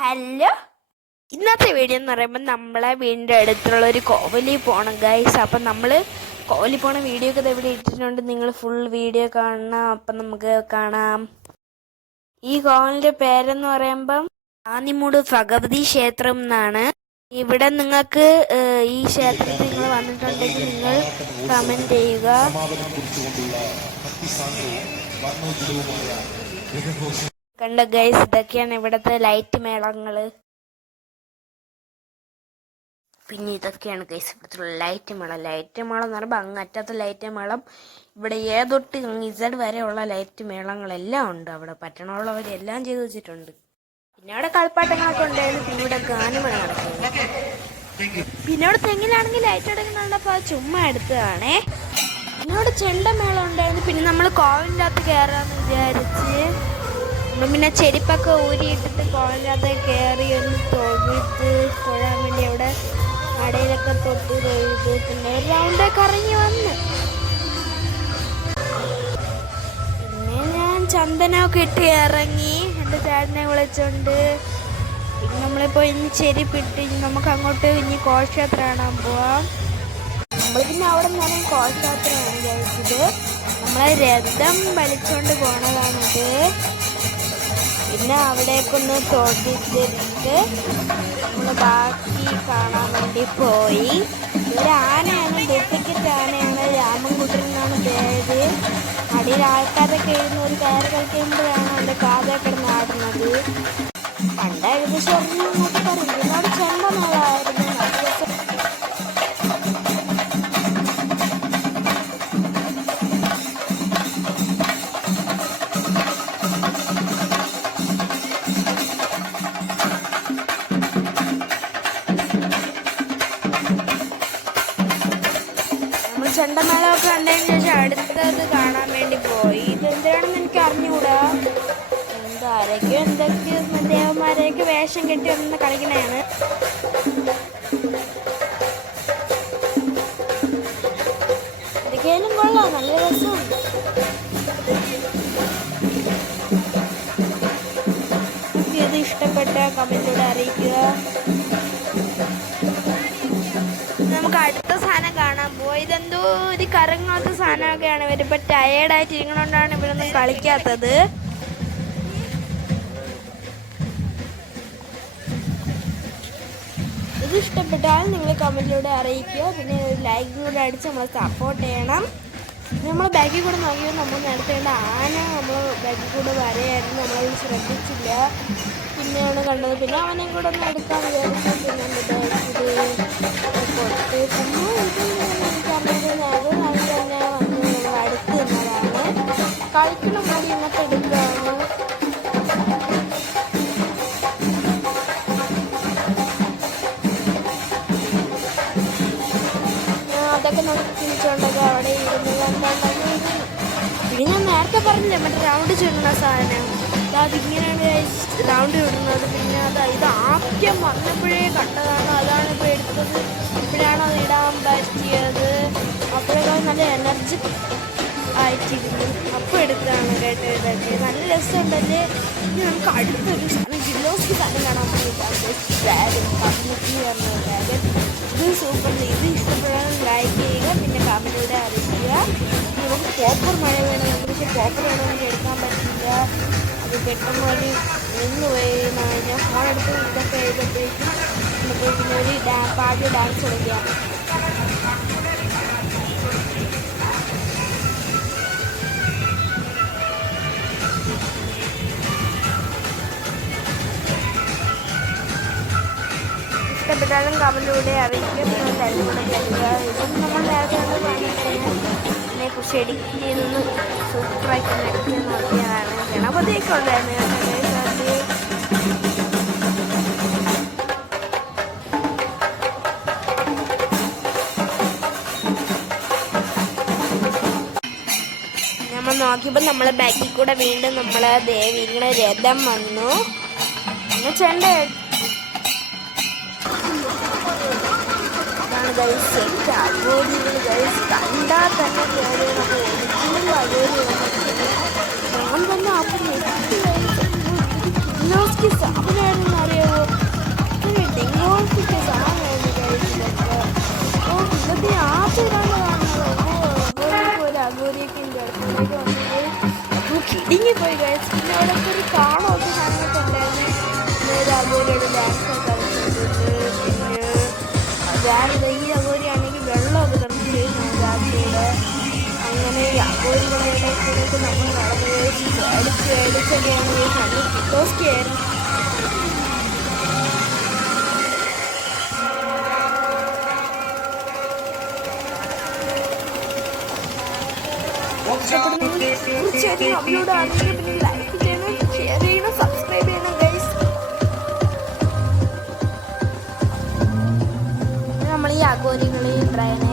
Hello ഇന്നത്തെ video എന്ന് പറയുമ്പോൾ നമ്മളെ വീടിന്റെ അടുത്തുള്ള ഒരു കോവലി പോണം ഗൈസ് അപ്പം നമ്മൾ കോവലി പോണ വീഡിയോ ഒക്കെ ഇവിടെ ഇട്ടിട്ടുണ്ട്. നിങ്ങൾ ഫുൾ വീഡിയോ കാണണം. അപ്പം നമുക്ക് കാണാം. ഈ കോവലിന്റെ പേരെന്ന് പറയുമ്പം ആനിമൂട് ഭഗവതി ക്ഷേത്രം എന്നാണ്. ഇവിടെ നിങ്ങൾക്ക് ഈ ക്ഷേത്രത്തിൽ നിങ്ങൾ വന്നിട്ടുണ്ടെങ്കിൽ നിങ്ങൾ കമന്റ് ചെയ്യുക. കണ്ട ഗൈസ് ഇതൊക്കെയാണ് ഇവിടുത്തെ ലൈറ്റ് മേളങ്ങൾ. പിന്നെ ഇതൊക്കെയാണ് ഗൈസ് ഇവിടുത്തെ ലൈറ്റ് മേളം. ലൈറ്റ് മേളം എന്ന് പറയുമ്പോൾ അങ്ങറ്റത്തെ ലൈറ്റ് മേളം ഇവിടെ ഏതൊട്ട് ഇസഡ് വരെയുള്ള ലൈറ്റ് മേളങ്ങളെല്ലാം ഉണ്ട് അവിടെ. പറ്റണമുള്ളവരെല്ലാം ചെയ്തു വെച്ചിട്ടുണ്ട്. പിന്നെ അവിടെ കളിപ്പാട്ടങ്ങളൊക്കെ ഉണ്ടായിരുന്നു പിന്നെ ഇവിടെ ഗാനമേള നടക്കുന്നു പിന്നെ അവിടെ തെങ്ങിലാണെങ്കിൽ ലൈറ്റ് അടങ്ങുന്നുണ്ടപ്പോൾ അത് ചുമ്മാ എടുത്തതാണേ. പിന്നെ ഇവിടെ ചെണ്ടമേളം ഉണ്ടായിരുന്നു പിന്നെ നമ്മൾ കോവിലിന്റെ അകത്ത് കയറാമെന്ന് വിചാരിച്ച് നമ്മൾ പിന്നെ ചെരുപ്പൊക്കെ ഊരിയിട്ടിട്ട് കോവിലകത്ത് കയറി ഒന്ന് തൊഴുത് തൊഴാൻ വേണ്ടി അവിടെ കടയിലൊക്കെ തൊട്ട് തൊഴുത് പിന്നെ ഒരു റൗണ്ടൊക്കെ ഇറങ്ങി വന്ന്. പിന്നെ ഞാൻ ചന്ദനമൊക്കെ ഇട്ട് ഇറങ്ങി. എന്റെ ചേട്ടനെ വിളിച്ചോണ്ട്. പിന്നെ നമ്മളിപ്പോൾ ഇനി ചെരുപ്പിട്ട് ഇനി നമുക്ക് അങ്ങോട്ട് ഇനി കോശയാത്ര കാണാൻ പോവാം. നമ്മൾ പിന്നെ അവിടെ നിന്നാണ് കോശയാത്രയാണ് വിചാരിച്ചത്. നമ്മളെ രഥം വലിച്ചോണ്ട് പോണതാണിത്. പിന്നെ അവിടേക്കൊന്ന് തോട്ടിട്ട് നമ്മൾ ബാക്കി കാണാൻ വേണ്ടി പോയി. ഒരു ആനയാണ് ഡ്യൂപ്ലിക്കറ്റ് ആനയാണ് രാമൻകുട്ടൻ എന്നാണ് പേര്. അടിയിൽ ആൾക്കാരൊക്കെ എഴുതുന്ന ഒരു കയറ് കളിക്കുമ്പോഴാണ് അവന്റെ കാതൊക്കെ നാടുന്നത് പണ്ടായിരുന്നു ചെണ്ടമേളമൊക്കെ കണ്ടതിന് ശേഷം അടുത്തത് കാണാൻ വേണ്ടി പോയി. ഇതെന്തിനാണെന്ന് എനിക്ക് അറിഞ്ഞുകൂടാ എന്താ ആരൊക്കെയോ എന്തൊക്കെയോ ദേവന്മാരെയൊക്കെ വേഷം കെട്ടി വന്ന് കളിക്കണതാണ് ഇതൊക്കെയാലും കൊള്ളാം. നല്ല രസമുണ്ട് ഇത് ഇഷ്ടപ്പെട്ട കമന്റിലൂടെ അറിയിക്കുക. ഇതെന്തോ ഒരു കറങ്ങാത്ത സാധനമൊക്കെയാണ് ഇവരിപ്പോൾ ടയേർഡായിട്ട് ഇരിക്കണോണ്ടാണ് ഇവരൊന്നും കളിക്കാത്തത്. ഇത് ഇഷ്ടപ്പെട്ടാൽ നിങ്ങൾ കമന്റിലൂടെ അറിയിക്കുക. പിന്നെ ലൈക്കും കൂടെ അടിച്ച് നമ്മൾ സപ്പോർട്ട് ചെയ്യണം. നമ്മൾ ബാക്കിൽ കൂടെ നോക്കിയോ നമ്മൾ നടത്തേണ്ട ആന നമ്മൾ ബാക്കിൽ കൂടെ വരെയായിരുന്നു. നമ്മൾ ശ്രദ്ധിച്ചില്ല. പിന്നെയാണ് കണ്ടത്. പിന്നെ അവനെ കൂടെ ഒന്ന് എടുക്കാൻ വിചാരിച്ചു. പിന്നെ വിചാരിച്ചത് കൊടുത്ത്. ഇത് എനിക്കറിയാതെ അത് തന്നെ വന്ന് നമ്മൾ അടുത്ത് നിന്നതാണ് കളിക്കണം മതി ഇന്നത്തെ എടുക്കുകയാണ് അതൊക്കെ നമുക്ക് തിരിച്ചുണ്ടെങ്കിൽ അവിടെ ഇരുന്ന് പിന്നെ ഞാൻ നേരത്തെ പറഞ്ഞില്ലേ മറ്റേ റൗണ്ട് ചെയ്യുന്ന സാധനം? അതിങ്ങനെയാണ് റൗണ്ട് വിടുന്നത് പിന്നെ അത് ഇത് ആദ്യം വന്നപ്പോഴേ കണ്ടതാണ്. അതാണ് ഇപ്പോൾ എനർജി ആയിട്ടിരുന്നു അപ്പോൾ എടുക്കുകയാണ് കേട്ടോ ഇതൊക്കെ നല്ല രസമുണ്ടല്ലേ? ഇനി നമുക്ക് അടുത്തൊരു സാധനം ജില്ലോസ്ക്ക് സാധനം കാണാൻ വേണ്ടിയിട്ടാണ് ഡ്രാഗൺ ഇത് സൂപ്പർ ഇത് ഇഷ്ടപ്പെടാൻ ലൈക്ക് ചെയ്യുക പിന്നെ കമന്റിലൂടെ അറിയിക്കുക. നമുക്ക് പോപ്പർ മഴ വേണം. നമുക്ക് പോപ്പർ വേണമെങ്കിൽ എടുക്കാൻ പറ്റില്ല. അത് പെട്ടെന്ന് പോലെ നിന്ന് പോയി കഴിഞ്ഞാൽ ഫോൺ എടുത്ത് ഇതൊക്കെ ചെയ്തപ്പോഴേക്കും നമുക്ക് പിന്നെ ഒരു ഡാ പാട്ട് ഡാൻസ് കളിക്കാം ഇഷ്ടപ്പെട്ടാലും അവയ്ക്ക് തല്ലുകൂടെ തരിക ഇതൊന്നും നമ്മൾ നേരത്തെ കുറിച്ച് എഡിറ്റ് ചെയ്തൊന്ന് സൂപ്പറായിട്ട് എടുത്ത് നോക്കിയതാണ് ഗണപതിയൊക്കെ ഉണ്ടായിരുന്നു നമ്മൾ നോക്കിയപ്പോൾ നമ്മളെ ബാക്കിൽ കൂടെ വീണ്ടും നമ്മളെ ദേവിയുടെ രഥം വന്നു. പിന്നെ ചെണ്ട ആണ് ഗൈസ് സെറ്റ് അഗോരികൾ ഗൈസ് കണ്ടാൽ തന്നെ കയറി നമ്മൾ ഒരിക്കലും അഗോരി ഞാൻ തന്നെ അപ്പം ഡിനോസ്കി സാധനമായിരുന്നു അറിയാമോ ഡിനോസ്കിക്ക് സാധനമായിരുന്നു ഗൈസ് ഓ ഇന്നത്തെ ആദ്യമാണ് ഒരു അഗോരിയൊക്കെ ഉണ്ട് അടുത്തേക്ക് വന്നത് കിടിങ്ങി പോയി ഗൈസ് പിന്നെ അവിടെ ഒരു കാണുമൊക്കെ സാധനമൊക്കെ ഉണ്ടായിരുന്നു അഗോരിയുടെ ഡാൻസ് ഒക്കെ കളിച്ചിട്ടുണ്ട് പിന്നെ വേറെ നമ്മൾ നടന്ന് അടിച്ച് അടിച്ചൊക്കെയാണ് ഈ കിട്ടോസ്കിയായിരുന്നു ഇഷ്ടപ്പെടുന്നെങ്കിൽ തീർച്ചയായിട്ടും അപ്ലോഡ് ആണെങ്കിൽ പിന്നെ ലൈക്ക് ചെയ്യണം ഷെയർ ചെയ്യണം സബ്സ്ക്രൈബ് ചെയ്യണം ഗൈസ് നമ്മൾ ഈ അഗോരികളെയും ട്രെയിനെ